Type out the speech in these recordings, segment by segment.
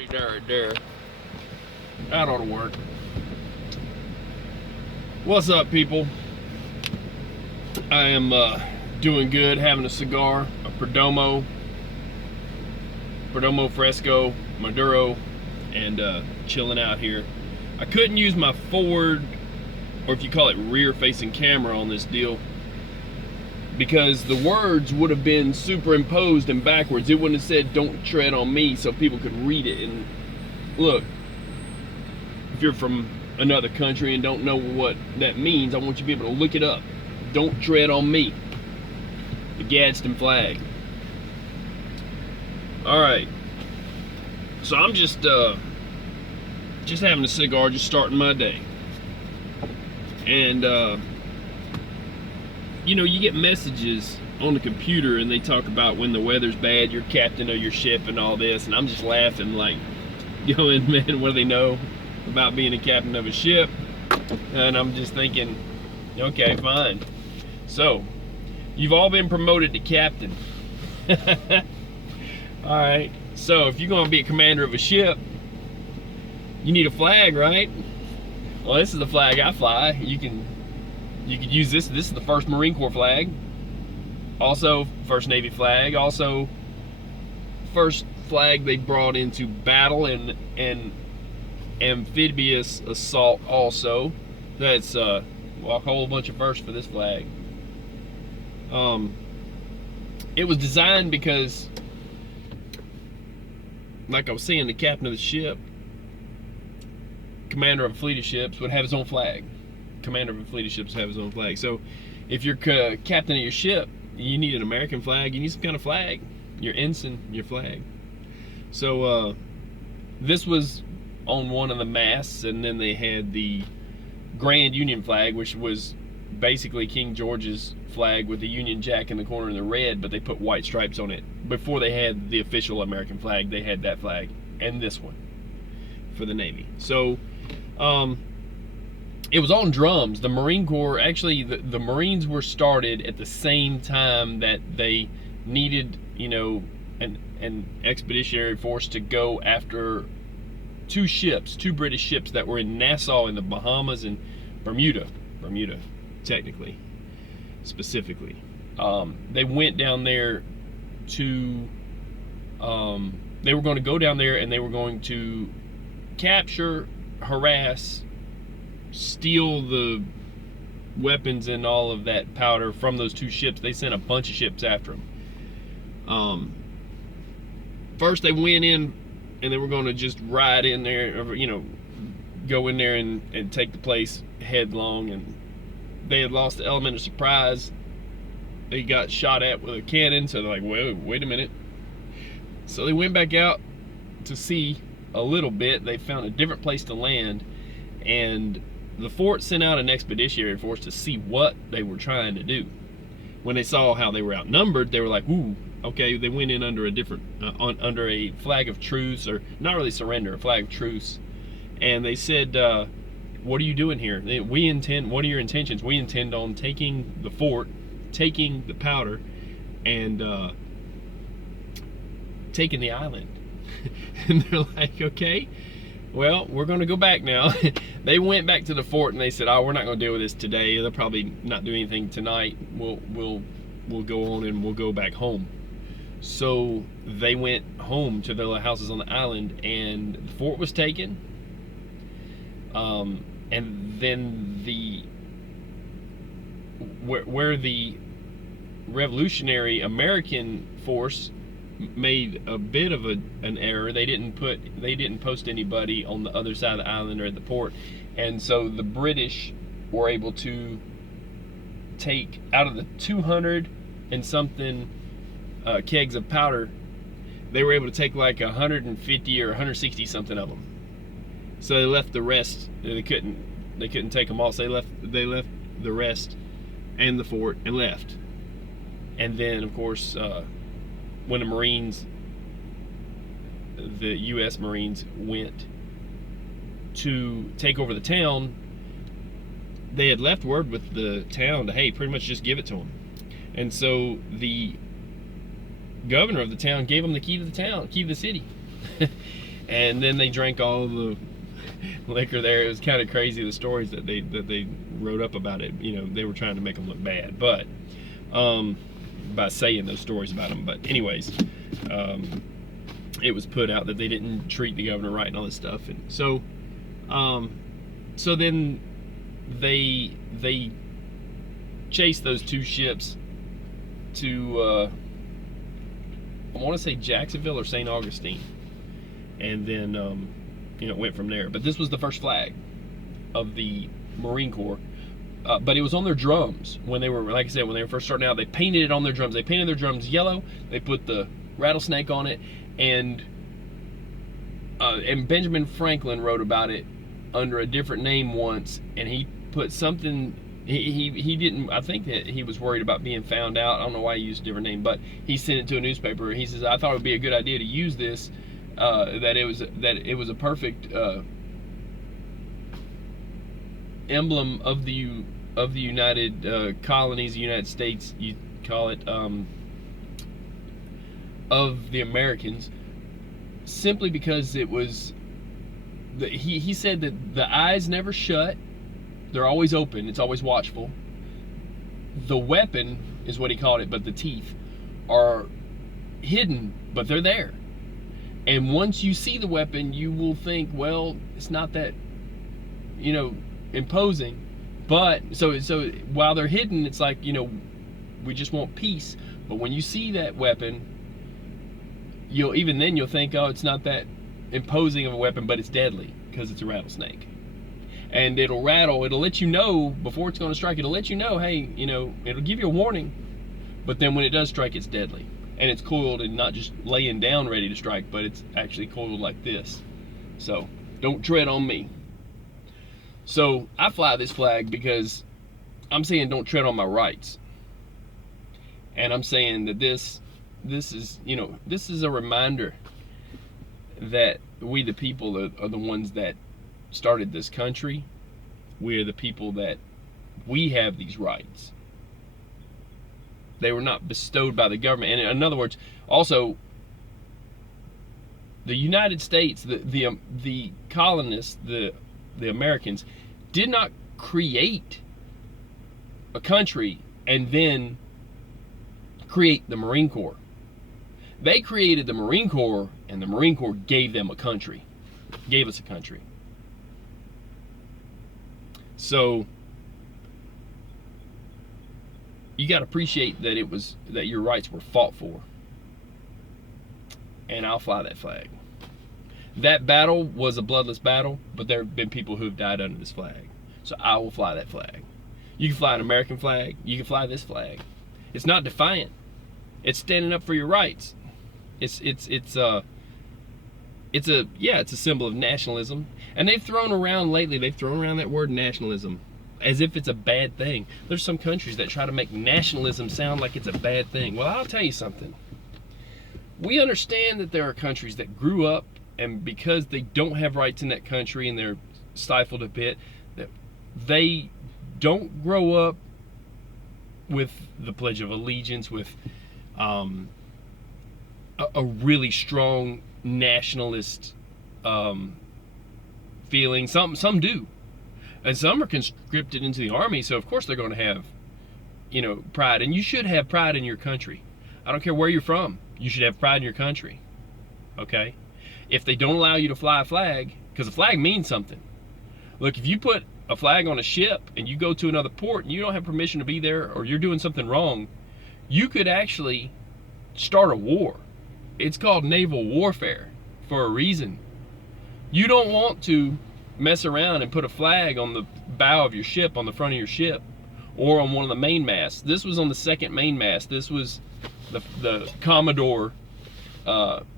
Take that right there. That ought to work. What's up, people? I am doing good, having a cigar, a Perdomo Fresco Maduro, and chilling out here. I couldn't use my forward, or if you call it rear-facing camera on this deal, because the words would have been superimposed and backwards. It wouldn't have said "don't tread on me" so people could read it. And look, if you're from another country and don't know what that means, I want you to be able to look it up. Don't tread on me. The Gadsden Flag. Alright. So I'm just having a cigar, just starting my day. And you know, you get messages on the computer and they talk about when the weather's bad, you're captain of your ship and all this, and I'm just laughing like, going, man, what do they know about being a captain of a ship? And I'm just thinking, okay, fine. So, you've all been promoted to captain. Alright, so if you're going to be a commander of a ship, you need a flag, right? Well, this is the flag I fly. You could use this. This is the 1st Marine Corps flag. Also, 1st Navy flag. Also, first flag they brought into battle and amphibious assault also. That's well, a whole bunch of firsts for this flag. It was designed because, like I was saying, the captain of the ship, commander of a fleet of ships, would have his own flag. Commander of a fleet of ships would have his own flag. So if you're captain of your ship, you need an American flag, you need some kind of flag. Your ensign, your flag. So this was on one of the masts, and then they had the Grand Union flag, which was basically King George's flag with the Union Jack in the corner and the red, but they put white stripes on it. Before they had the official American flag, they had that flag and this one for the Navy. So it was on drums. The Marine Corps, actually the Marines were started at the same time that they needed, you know, an expeditionary force to go after two British ships that were in Nassau in the Bahamas and Bermuda, technically, specifically. They went down there to, they were going to go down there and they were going to capture, harass, steal the weapons and all of that powder from those two ships. They sent a bunch of ships after them. First they went in and they were going to just ride in there, you know, go in there and take the place headlong, and they had lost the element of surprise. They got shot at with a cannon, so they're like, wait a minute. So they went back out to sea a little bit. They found a different place to land, and the fort sent out an expeditionary force to see what they were trying to do. When they saw how they were outnumbered, they were like, ooh, okay. They went in under a different, under a flag of truce, or not really surrender, a flag of truce. And they said, what are you doing here? What are your intentions? We intend on taking the fort, taking the powder, and taking the island. And they're like, okay, well, we're going to go back now. They went back to the fort and they said, oh, we're not going to deal with this today. They'll probably not do anything tonight. We'll go on and we'll go back home. So they went home to their houses on the island, and the fort was taken. And then where the Revolutionary American force made a bit of an error, they didn't post anybody on the other side of the island or at the port, and so the British were able to take, out of the 200 and something kegs of powder, they were able to take like 150 or 160 something of them. So they left the rest. They couldn't take them all. So they left the rest and the fort and left. And then, of course, when the Marines, the U.S. Marines, went to take over the town, they had left word with the town to, hey, pretty much just give it to them. And so the governor of the town gave them the key to the town, key to the city. and then they drank all the liquor there. It was kind of crazy, the stories that they wrote up about it. You know, they were trying to make them look bad, but by saying those stories about them. But anyways, it was put out that they didn't treat the governor right and all this stuff, and so then they chased those two ships to I want to say Jacksonville or St. Augustine, and then you know, went from there. But this was the first flag of the Marine Corps. But it was on their drums when they were, like I said, when they were first starting out. They painted it on their drums. They painted their drums yellow. They put the rattlesnake on it, and Benjamin Franklin wrote about it under a different name once, and he put something. He didn't. I think that he was worried about being found out. I don't know why he used a different name, but he sent it to a newspaper. He says, "I thought it would be a good idea to use this. That it was a perfect emblem of the United colonies, the United States, you call it, of the Americans, simply because it was." He said that the eyes never shut. They're always open. It's always watchful. The weapon is what he called it, but the teeth are hidden, but they're there. And once you see the weapon, you will think, well, it's not that, you know, imposing. But so while they're hidden, it's like, you know, we just want peace. But when you see that weapon, you'll think, oh, it's not that imposing of a weapon, but it's deadly because it's a rattlesnake. And it'll rattle, it'll let you know before it's going to strike, it'll let you know, hey, you know, it'll give you a warning, but then when it does strike, it's deadly. And it's coiled and not just laying down ready to strike, but it's actually coiled like this. So don't tread on me. So I fly this flag because I'm saying don't tread on my rights. And I'm saying that this is, you know, this is a reminder that we the people are the ones that started this country. We're the people that we have these rights. They were not bestowed by the government. And in other words, also, the United States, the colonists, the Americans, did not create a country and then create the Marine Corps. They created the Marine Corps, and the Marine Corps gave them a country, gave us a country. So you got to appreciate that your rights were fought for. And I'll fly that flag. That battle was a bloodless battle, but there have been people who have died under this flag. So I will fly that flag. You can fly an American flag. You can fly this flag. It's not defiant. It's standing up for your rights. It's a symbol of nationalism. And they've thrown around that word nationalism as if it's a bad thing. There's some countries that try to make nationalism sound like it's a bad thing. Well, I'll tell you something. We understand that there are countries that grew up, and because they don't have rights in that country and they're stifled a bit, that they don't grow up with the Pledge of Allegiance, with a really strong nationalist feeling. Some do, and some are conscripted into the army, so of course they're going to have, you know, pride. And you should have pride in your country. I don't care where you're from. You should have pride in your country. Okay? If they don't allow you to fly a flag, because a flag means something. Look, if you put a flag on a ship and you go to another port and you don't have permission to be there, or you're doing something wrong, you could actually start a war. It's called naval warfare for a reason. You don't want to mess around and put a flag on the bow of your ship, on the front of your ship, or on one of the main masts. This was on the second main mast. This was the Commodore,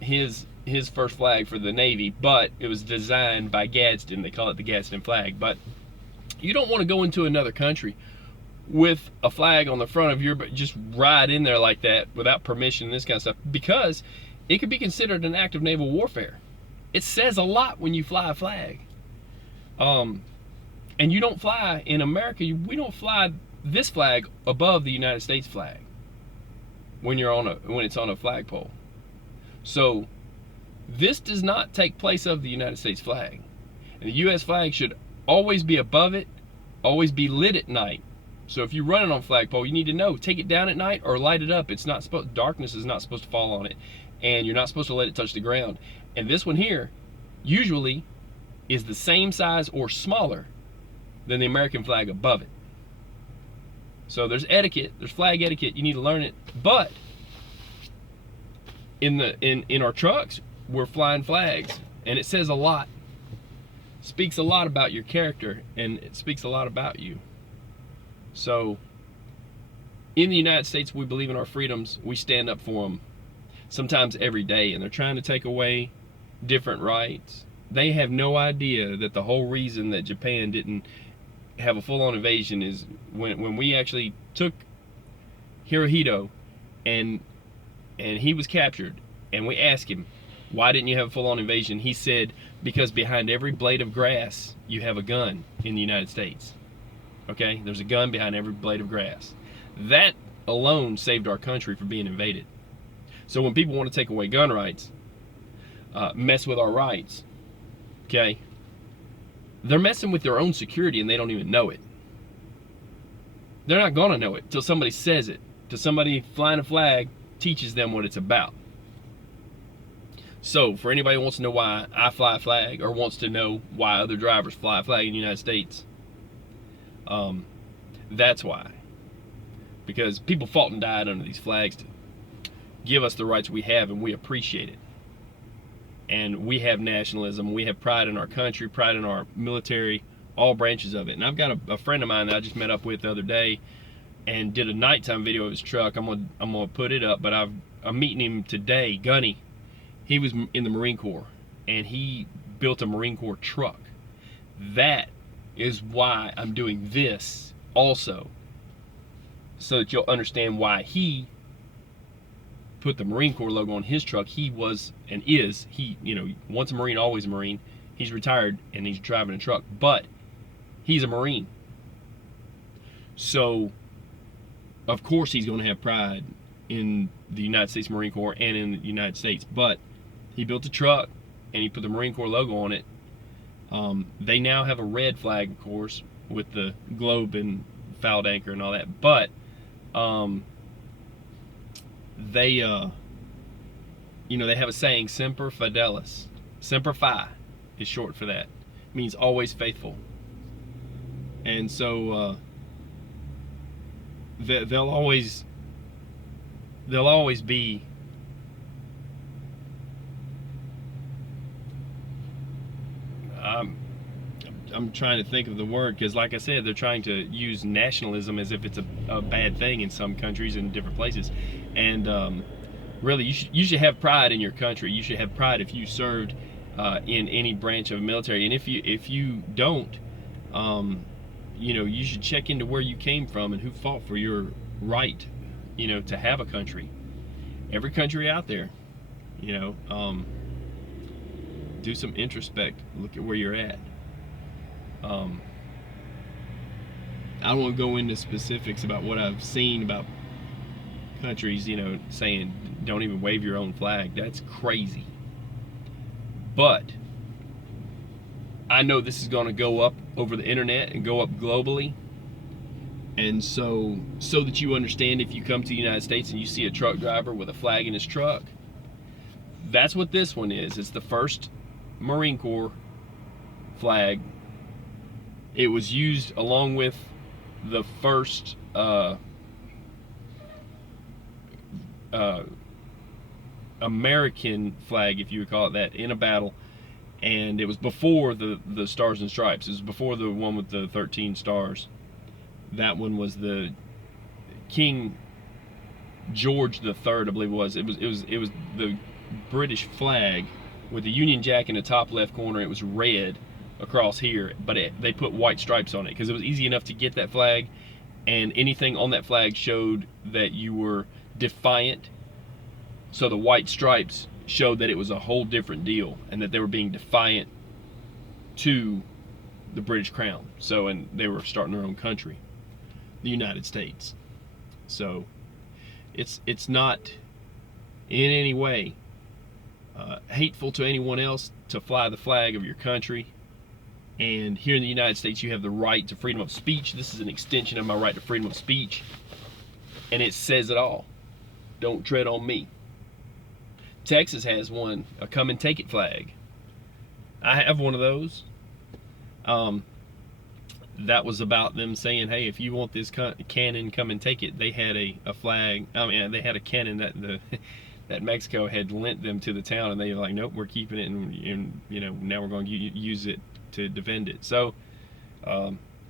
his first flag for the Navy, but it was designed by Gadsden. They call it the Gadsden Flag. But you don't want to go into another country with a flag on the front of but just ride in there like that without permission and this kind of stuff, because it could be considered an act of naval warfare. It says a lot when you fly a flag. And you don't fly in America. We don't fly this flag above the United States flag when it's on a flagpole. So This does not take place of the United States flag. And the U.S. flag should always be above it, always be lit at night. So if you're running on flagpole, you need to know, take it down at night or light it up. It's not supposed, darkness is not supposed to fall on it, and you're not supposed to let it touch the ground. And this one here usually is the same size or smaller than the American flag above it. So there's etiquette, there's flag etiquette, you need to learn it. But in our trucks, we're flying flags, and it says a lot. Speaks a lot about your character, and it speaks a lot about you. So in the United States, we believe in our freedoms. We stand up for them sometimes every day, and they're trying to take away different rights. They have no idea that the whole reason that Japan didn't have a full-on invasion is when we actually took Hirohito and he was captured, and we asked him, why didn't you have a full-on invasion? He said, because behind every blade of grass you have a gun in the United States. Okay, there's a gun behind every blade of grass. That alone saved our country from being invaded. So when people want to take away gun rights, mess with our rights, okay, they're messing with their own security, and they don't even know it. They're not gonna know it till somebody says it, till somebody flying a flag teaches them what it's about. So for anybody who wants to know why I fly a flag, or wants to know why other drivers fly a flag in the United States, that's why. Because people fought and died under these flags to give us the rights we have, and we appreciate it. And we have nationalism, we have pride in our country, pride in our military, all branches of it. And I've got a friend of mine that I just met up with the other day and did a nighttime video of his truck. I'm gonna put it up, but I'm meeting him today, Gunny. He was in the Marine Corps, and he built a Marine Corps truck. That is why I'm doing this also, so that you'll understand why he put the Marine Corps logo on his truck. He was and is, once a Marine, always a Marine. He's retired and he's driving a truck, but he's a Marine. So, of course, he's going to have pride in the United States Marine Corps and in the United States. But he built a truck and he put the Marine Corps logo on it. They now have a red flag, of course, with the globe and fouled anchor and all that. But they have a saying, Semper Fidelis. Semper Fi is short for that. It means always faithful. And so they'll always be I'm trying to think of the word, because like I said, they're trying to use nationalism as if it's a bad thing in some countries and different places. And really, you should have pride in your country. You should have pride if you served in any branch of military. And if you don't, you should check into where you came from and who fought for your right, to have a country. Every country out there, do some introspect. Look at where you're at. I don't want to go into specifics about what I've seen about countries, saying don't even wave your own flag. That's crazy. But I know this is going to go up over the internet and go up globally. And so that you understand, if you come to the United States and you see a truck driver with a flag in his truck, that's what this one is. It's the first Marine Corps flag. It was used along with the first American flag, if you would call it that, in a battle. And it was before the Stars and Stripes. It was before the one with the 13 stars. That one was the King George III, I believe it was. It was the British flag with the Union Jack in the top left corner. It was red across here, but they put white stripes on it because it was easy enough to get that flag, and anything on that flag showed that you were defiant. So the white stripes showed that it was a whole different deal and that they were being defiant to the British Crown. So, and they were starting their own country, the United States. So it's not in any way hateful to anyone else to fly the flag of your country. And here in the United States, you have the right to freedom of speech. This is an extension of my right to freedom of speech. And it says it all. Don't tread on me. Texas has one, a come and take it flag. I have one of those. That was about them saying, hey, if you want this cannon, come and take it. They had a flag. I mean, they had a cannon that that Mexico had lent them to the town, and they were like, nope, we're keeping it, and you know, now we're going to use it to defend it. So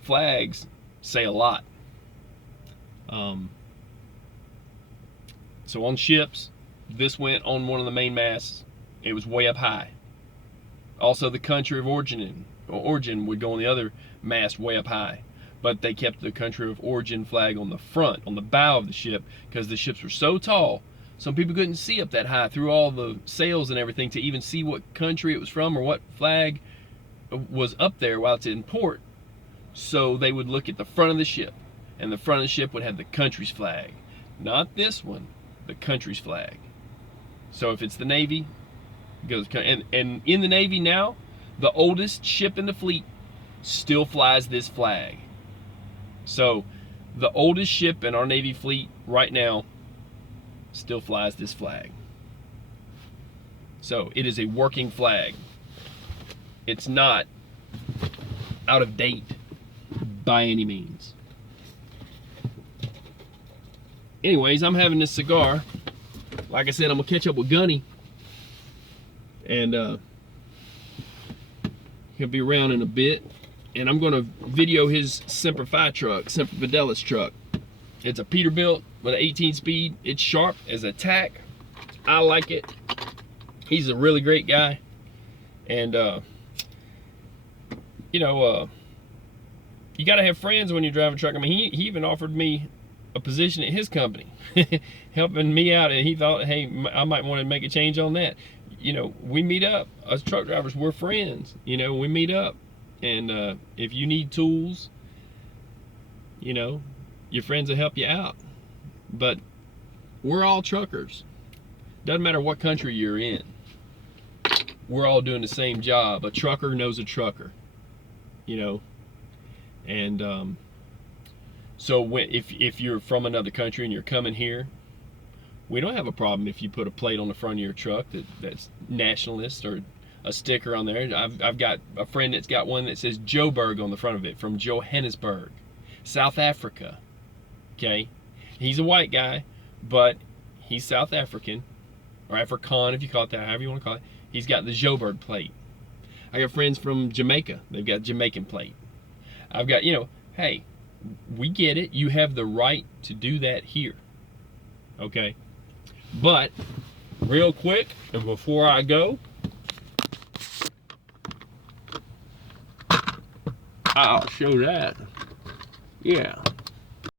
flags say a lot. So on ships, this went on one of the main masts. It was way up high. Also, the country of origin would go on the other mast way up high. But they kept the country of origin flag on the front, on the bow of the ship, because the ships were so tall, some people couldn't see up that high through all the sails and everything to even see what country it was from or what flag was up there while it's in port. So they would look at the front of the ship, and the front of the ship would have the country's flag. Not this one, the country's flag. So if it's the Navy, it goes, and in the Navy now, the oldest ship in the fleet still flies this flag. So the oldest ship in our Navy fleet right now still flies this flag. So it is a working flag. It's not out of date by any means. Anyways, I'm having this cigar. Like I said, I'm gonna catch up with Gunny, and he'll be around in a bit, and I'm gonna video his Semper Fidelis truck. It's a Peterbilt with an 18 speed. It's sharp as a tack. I like it. He's a really great guy, and you know, you gotta have friends when you drive a truck. I mean, he even offered me a position at his company, helping me out, and he thought, hey, I might want to make a change on that. You know, we meet up as truck drivers. We're friends. You know, we meet up, and if you need tools, you know, your friends will help you out. But we're all truckers. Doesn't matter what country you're in. We're all doing the same job. A trucker knows a trucker. You know, and so if you're from another country and you're coming here, we don't have a problem if you put a plate on the front of your truck that's nationalist, or a sticker on there. I've got a friend that's got one that says Joburg on the front of it, from Johannesburg, South Africa. Okay, he's a white guy, but he's South African, or Afrikaan, if you call it that, however you want to call it. He's got the Joburg plate. I got friends from Jamaica. They've got Jamaican plate. I've got, you know, hey, we get it. You have the right to do that here. Okay? But, real quick, and before I go, I'll show that. Yeah.